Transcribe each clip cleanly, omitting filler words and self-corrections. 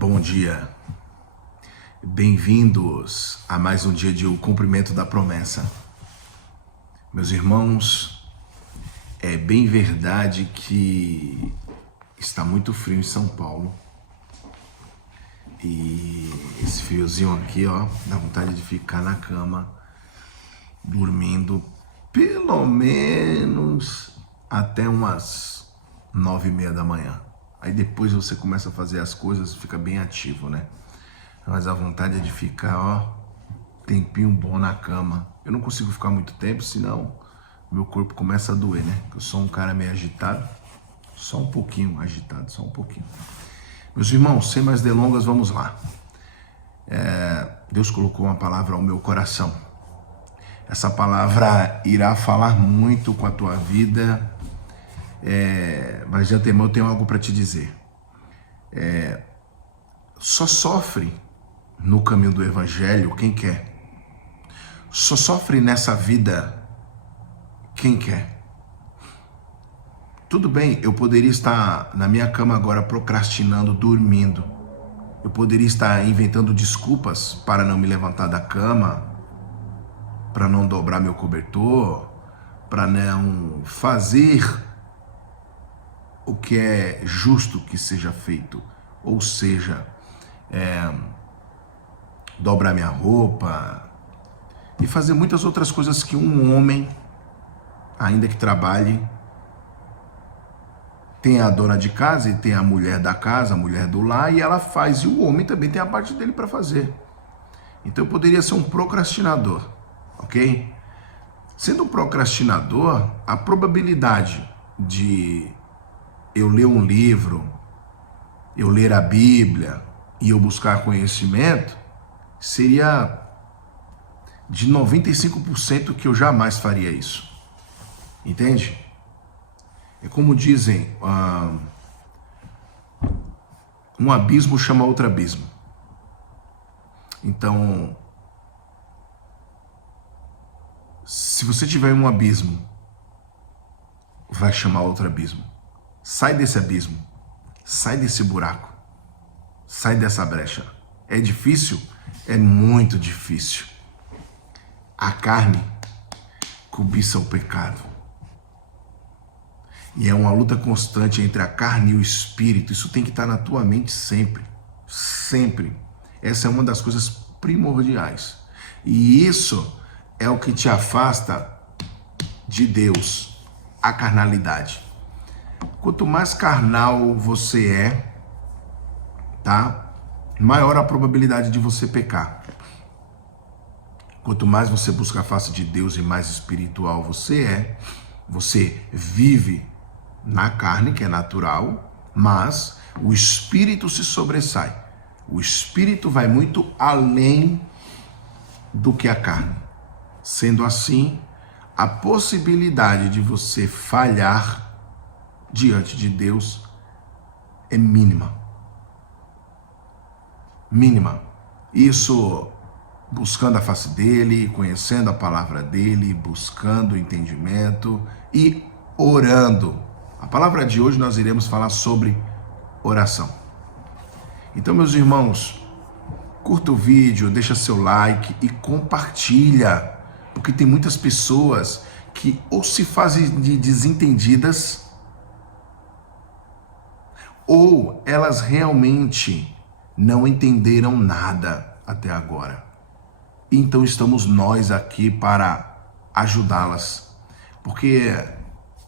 Bom dia, bem-vindos a mais um dia de O Cumprimento da Promessa. Meus irmãos, é bem verdade que está muito frio em São Paulo e esse friozinho aqui, ó, dá vontade de ficar na cama, dormindo pelo menos até umas 9h30 da manhã. Aí depois você começa a fazer as coisas, fica bem ativo, né? Mas a vontade é de ficar, ó, tempinho bom na cama. Eu não consigo ficar muito tempo, senão meu corpo começa a doer, né? Eu sou um cara meio agitado, só um pouquinho agitado, só um pouquinho. Meus irmãos, sem mais delongas, vamos lá. Deus colocou uma palavra ao meu coração. Essa palavra irá falar muito com a tua vida, mas de antemão eu tenho algo para te dizer. Só sofre no caminho do evangelho quem quer. Só sofre nessa vida quem quer. Tudo bem, eu poderia estar na minha cama agora procrastinando, dormindo. Eu poderia estar inventando desculpas para não me levantar da cama, para não dobrar meu cobertor, para não fazer o que é justo que seja feito. Ou seja, dobrar minha roupa e fazer muitas outras coisas que um homem, ainda que trabalhe, tem a dona de casa e tem a mulher da casa, a mulher do lar, e ela faz, e o homem também tem a parte dele para fazer. Então eu poderia ser um procrastinador, ok? Sendo um procrastinador, a probabilidade de eu ler um livro, eu ler a Bíblia e eu buscar conhecimento seria de 95% que eu jamais faria isso. Entende? É como dizem, um abismo chama outro abismo. Então, se você tiver um abismo, vai chamar outro abismo. Sai desse abismo, sai desse buraco, sai dessa brecha. É difícil? É muito difícil. A carne cobiça o pecado. E é uma luta constante entre a carne e o espírito. Isso tem que estar na tua mente sempre. Sempre. Essa é uma das coisas primordiais. E isso é o que te afasta de Deus, a carnalidade. Quanto mais carnal você é, tá? Maior a probabilidade de você pecar. Quanto mais você busca a face de Deus e mais espiritual você é, você vive na carne, que é natural, mas o espírito se sobressai. O espírito vai muito além do que a carne. Sendo assim, a possibilidade de você falhar diante de Deus é mínima. Mínima. Isso buscando a face dele, conhecendo a palavra dele, buscando o entendimento e orando. A palavra de hoje nós iremos falar sobre oração. Então, meus irmãos, curta o vídeo, deixa seu like e compartilha, porque tem muitas pessoas que ou se fazem de desentendidas ou elas realmente não entenderam nada até agora. Então estamos nós aqui para ajudá-las, porque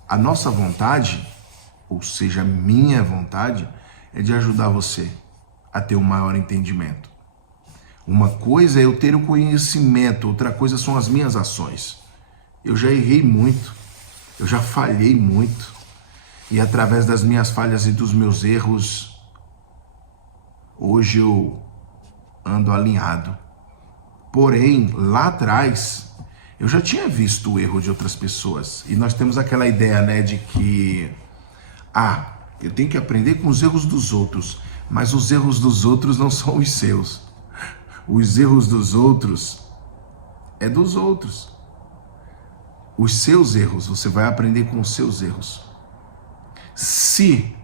a nossa vontade, ou seja, a minha vontade, é de ajudar você a ter um maior entendimento. Uma coisa é eu ter o conhecimento, outra coisa são as minhas ações. Eu já errei muito, eu já falhei muito, e através das minhas falhas e dos meus erros, hoje eu ando alinhado. Porém, lá atrás, eu já tinha visto o erro de outras pessoas. E nós temos aquela ideia, né, de que eu tenho que aprender com os erros dos outros. Mas os erros dos outros não são os seus. Os erros dos outros é dos outros. Os seus erros, você vai aprender com os seus erros. Se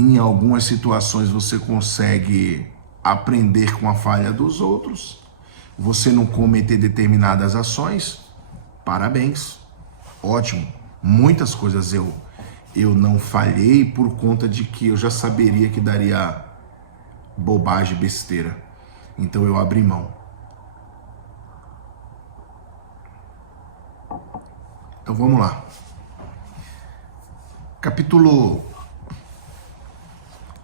em algumas situações você consegue aprender com a falha dos outros, você não cometer determinadas ações, parabéns, ótimo. Muitas coisas eu não falhei por conta de que eu já saberia que daria bobagem, besteira. Então eu abri mão. Então vamos lá. Capítulo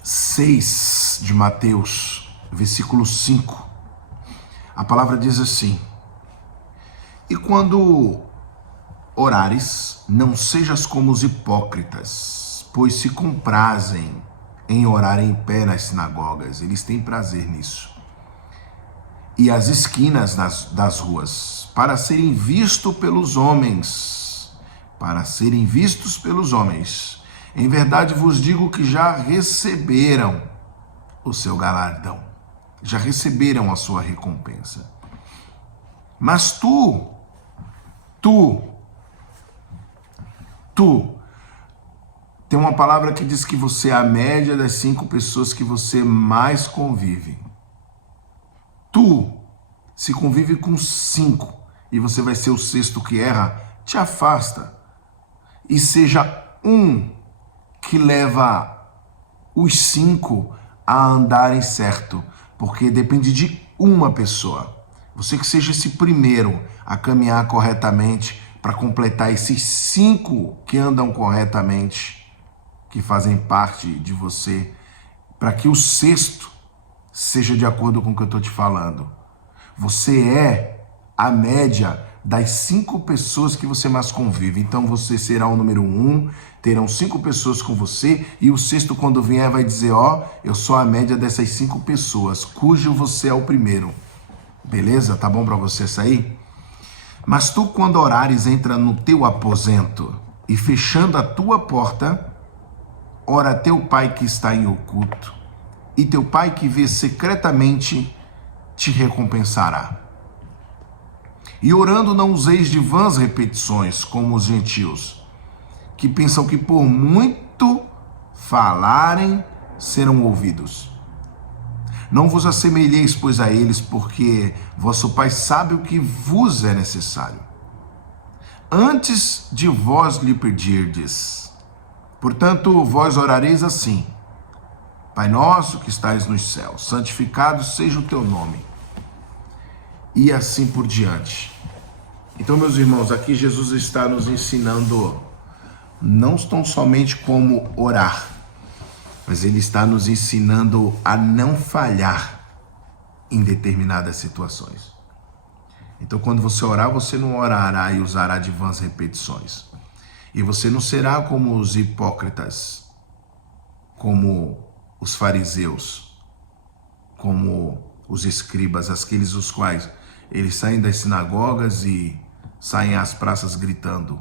6 de Mateus, versículo 5. A palavra diz assim: e quando orares, não sejas como os hipócritas, pois se comprazem em orar em pé nas sinagogas, eles têm prazer nisso, e as esquinas das ruas, para serem vistos pelos homens, Em verdade vos digo que já receberam o seu galardão, já receberam a sua recompensa. Mas tu, tem uma palavra que diz que você é a média das 5 pessoas que você mais convive. Tu, se convive com 5 e você vai ser o 6º que erra, te afasta e seja um que leva os 5 a andarem certo, porque depende de uma pessoa. Você que seja esse primeiro a caminhar corretamente para completar esses 5 que andam corretamente, que fazem parte de você, para que o 6º seja de acordo com o que eu estou te falando. Você é a média das 5 pessoas que você mais convive. Então você será o número 1, terão 5 pessoas com você, e o 6º, quando vier, vai dizer: ó, eu sou a média dessas 5 pessoas, cujo você é o primeiro. Beleza? Tá bom para você sair? Mas tu, quando orares, entra no teu aposento, e fechando a tua porta, ora a teu pai que está em oculto, e teu pai que vê secretamente te recompensará. E orando não useis de vãs repetições, como os gentios, que pensam que por muito falarem serão ouvidos. Não vos assemelheis, pois, a eles, porque vosso Pai sabe o que vos é necessário, antes de vós lhe pedirdes. Portanto, vós orareis assim: Pai nosso que estais nos céus, santificado seja o teu nome. E assim por diante. Então, meus irmãos, aqui Jesus está nos ensinando não tão somente como orar, mas Ele está nos ensinando a não falhar em determinadas situações. Então, quando você orar, você não orará e usará de vãs repetições. E você não será como os hipócritas, como os fariseus, como os escribas, aqueles os quais eles saem das sinagogas e saem às praças gritando.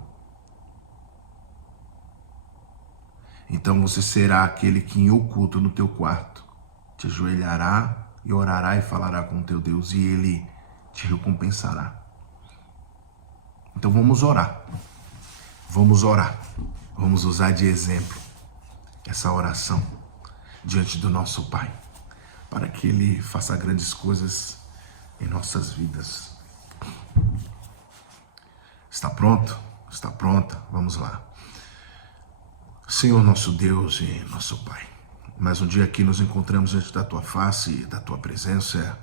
Então você será aquele que em oculto no teu quarto te ajoelhará e orará e falará com o teu Deus, e Ele te recompensará. Então vamos orar. Vamos orar. Vamos usar de exemplo essa oração diante do nosso Pai, para que Ele faça grandes coisas em nossas vidas. Está pronto? Está pronta? Vamos lá. Senhor nosso Deus e nosso Pai, mais um dia aqui nos encontramos diante da Tua face e da Tua presença.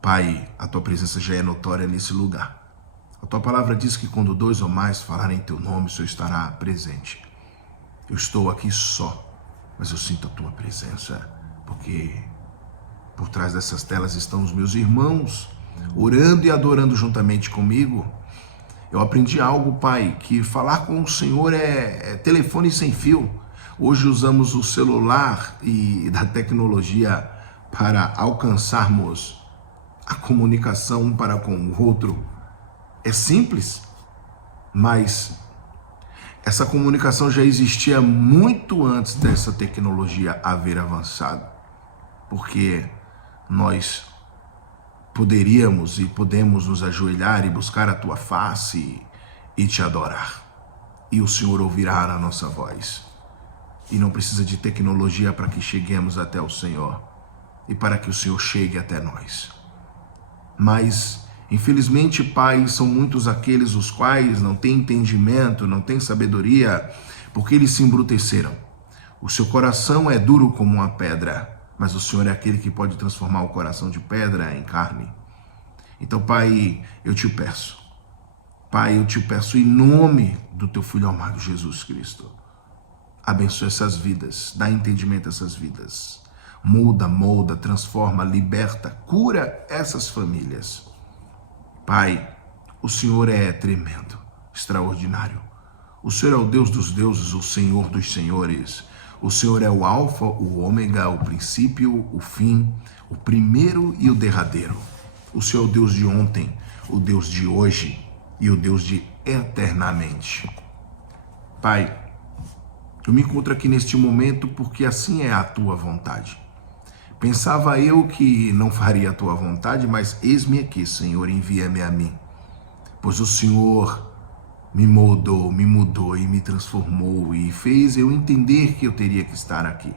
Pai, a Tua presença já é notória nesse lugar. A Tua palavra diz que quando 2 ou mais falarem em Teu nome, o Senhor estará presente. Eu estou aqui só, mas eu sinto a Tua presença, porque por trás dessas telas estão os meus irmãos, orando e adorando juntamente comigo. Eu aprendi algo, Pai, que falar com o Senhor é telefone sem fio. Hoje usamos o celular e da tecnologia para alcançarmos a comunicação um para com o outro. É simples, mas essa comunicação já existia muito antes dessa tecnologia haver avançado, porque nós poderíamos e podemos nos ajoelhar e buscar a Tua face e te adorar, e o Senhor ouvirá a nossa voz. e não precisa de tecnologia para que cheguemos até o Senhor e para que o Senhor chegue até nós. Mas, infelizmente, Pai, são muitos aqueles os quais não têm entendimento, não têm sabedoria, porque eles se embruteceram. O seu coração é duro como uma pedra, mas o Senhor é aquele que pode transformar o coração de pedra em carne. Então, Pai, eu te peço. Pai, eu te peço em nome do teu Filho amado Jesus Cristo. Abençoa essas vidas, dá entendimento a essas vidas. Muda, molda, transforma, liberta, cura essas famílias. Pai, o Senhor é tremendo, extraordinário. O Senhor é o Deus dos deuses, o Senhor dos senhores. O Senhor é o Alfa, o Ômega, o princípio, o fim, o primeiro e o derradeiro. O Senhor é o Deus de ontem, o Deus de hoje e o Deus de eternamente. Pai, eu me encontro aqui neste momento porque assim é a tua vontade. Pensava eu que não faria a tua vontade, mas eis-me aqui, Senhor, envia-me a mim. Pois o Senhor me moldou, me mudou e me transformou e fez eu entender que eu teria que estar aqui.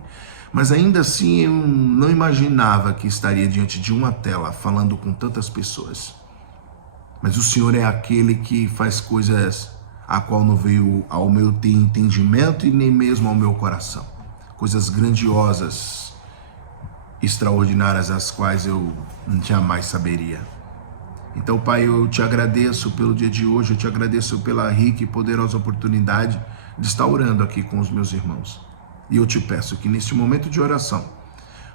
Mas ainda assim eu não imaginava que estaria diante de uma tela falando com tantas pessoas. Mas o Senhor é aquele que faz coisas a qual não veio ao meu entendimento e nem mesmo ao meu coração. Coisas grandiosas, extraordinárias, as quais eu jamais saberia. Então, Pai, eu te agradeço pelo dia de hoje, eu te agradeço pela rica e poderosa oportunidade de estar orando aqui com os meus irmãos. E eu te peço que neste momento de oração,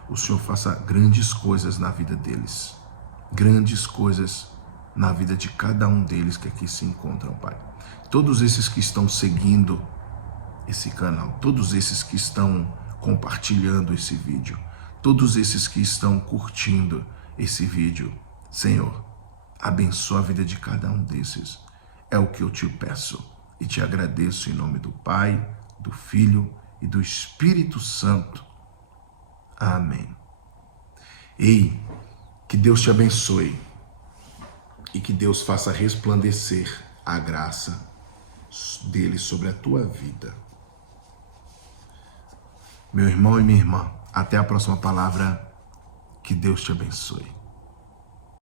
o Senhor faça grandes coisas na vida deles. Grandes coisas na vida de cada um deles que aqui se encontram, Pai. Todos esses que estão seguindo esse canal, todos esses que estão compartilhando esse vídeo, todos esses que estão curtindo esse vídeo, Senhor, abençoa a vida de cada um desses. É o que eu te peço e te agradeço em nome do Pai, do Filho e do Espírito Santo. Amém. Ei, que Deus te abençoe e que Deus faça resplandecer a graça dele sobre a tua vida. Meu irmão e minha irmã, até a próxima palavra. Que Deus te abençoe.